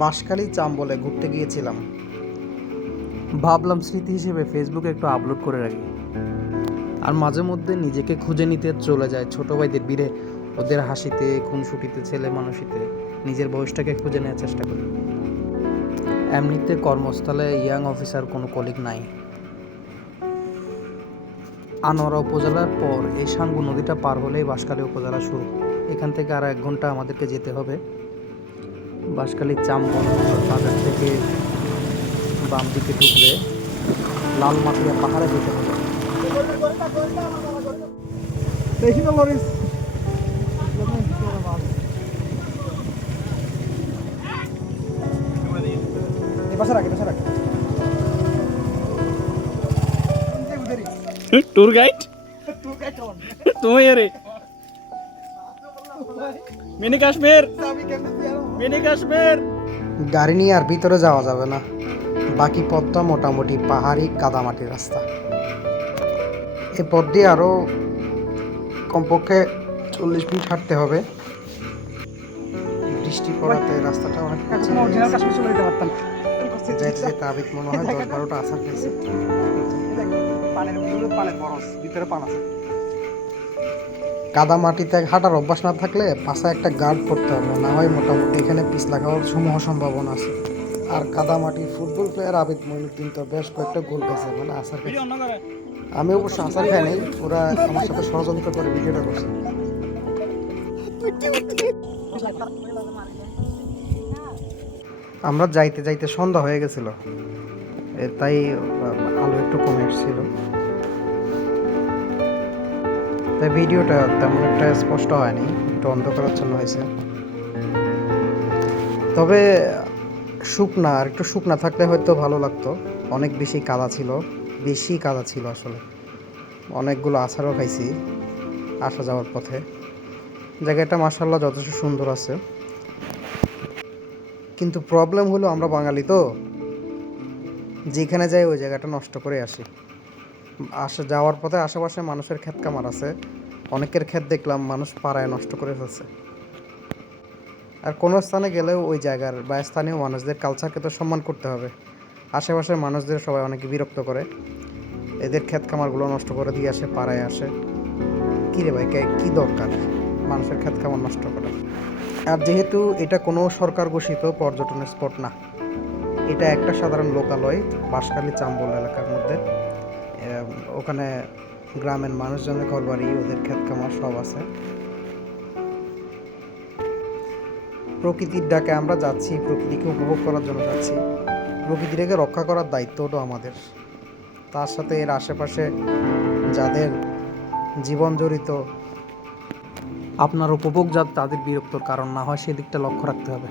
বাঁশখালী চাম্বলে ঘুরতে গিয়েছিলাম। ভাবলাম স্মৃতি হিসেবে ফেসবুকে একটু আপলোড করে রাখি। আর মাঝে মধ্যে নিজেকে খুঁজে নিতে চলে যায় ছোট ভাইদের ভিড়ে, ওদের হাসিতে, খুনসুটিতে, ছেলে মানুষিতে নিজের বয়সটাকে খুঁজে নেওয়ার চেষ্টা করি। এমনিতে কর্মস্থলে ইয়াং অফিসার কোনো কলিগ নাই। আনোয়ারা উপজেলার পর এই সাঙ্গু নদীটা পার হলেই বাঁশখালী উপজেলা শুরু। এখান থেকে আরও 1 ঘন্টা আমাদেরকে যেতে হবে। বাঁশখালী চাম্বল বাজার থেকে বাম দিকে ঢুকলে লালমাটিয়া পাহাড়ে যেতে হবে। टूर गाइड तुम्हें रे मिनी काश्मीर मिनी काश्मीर গাড়ি নিয়ে আর ভিতরে যাওয়া যাবে না, বাকি পথটা মোটামুটি পাহাড়ি কাদামাটির রাস্তা। এ পথ দিয়ে আরও কমপক্ষে 40 মিনিট হাঁটতে হবে। বৃষ্টি পড়াতে রাস্তাটা অনেক যাইতে যেতে আবিদ মনে হয় 10-12টা আছাড় খাইছে। কাদা মাটিতে হাঁটার অভ্যাস না থাকলে পাশে একটা গার্ড করতে হবে, না হয় মোটামুটি এখানে পিছলা খাওয়ার সমূহ সম্ভাবনা আছে। আর কাদা মাটির ফুটবল প্লেয়ার আবিদ মঈনুদ্দিন তো বেশ কয়েকটা গোল খাইছে, মানে আছাড় খাইছে। আমি অবশ্য আছাড় খাই নাই, ওরা আমার সাথে ষড়যন্ত্র করে ভিডিওটা করছে। আমরা যাইতে যাইতে সন্ধ্যা হয়ে গেছিল, তাই আলো একটু কমে এসেছিল, তাই ভিডিওটা তেমন একটা স্পষ্ট হয়নি, একটু অন্ধকারাচ্ছন্ন হয়েছে। তবে শুকনা আর একটু শুকনা থাকলে হয়তো ভালো লাগতো। অনেক বেশি কাদা ছিল আসলে। অনেকগুলো আছাড়ও খাইছি আসা যাওয়ার পথে। জায়গাটা মাশাআল্লাহ যথেষ্ট সুন্দর আছে, কিন্তু প্রবলেম হলো আমরা বাঙালি তো, যেখানে যাই ওই জায়গাটা নষ্ট করে আসি। যাওয়ার পথে আশেপাশে মানুষের ক্ষেত খামার আছে, অনেকের ক্ষেত দেখলাম মানুষ পাড়ায় নষ্ট করে ফেলছে। আর কোনো স্থানে গেলেও ওই জায়গার বা স্থানীয় মানুষদের কালচারকে তো সম্মান করতে হবে। আশেপাশের মানুষদের সবাই অনেকে বিরক্ত করে, এদের ক্ষেত খামারগুলো নষ্ট করে দিয়ে আসে, পাড়ায় আসে। কী রে ভাই, কী দরকার মানুষের ক্ষেত খামার নষ্ট করা? আর যেহেতু এটা কোনো সরকার ঘোষিত পর্যটনের স্পট না, এটা একটা সাধারণ লোকালয় বাঁশখালী চাম্বল এলাকার মধ্যে। ওখানে গ্রামের মানুষজনের ঘরবাড়ি, ওদের ক্ষেত খামার সব আছে। প্রকৃতির ডাকে আমরা যাচ্ছি, প্রকৃতিকে উপভোগ করার জন্য যাচ্ছি। প্রকৃতিটাকে রক্ষা করার দায়িত্বটাও আমাদের। তার সাথে এর আশেপাশে যাদের জীবন জড়িত, আপনার উপভোগ যাতে তাদের বিরক্তর কারণ না হয় সেদিকটা লক্ষ্য রাখতে হবে।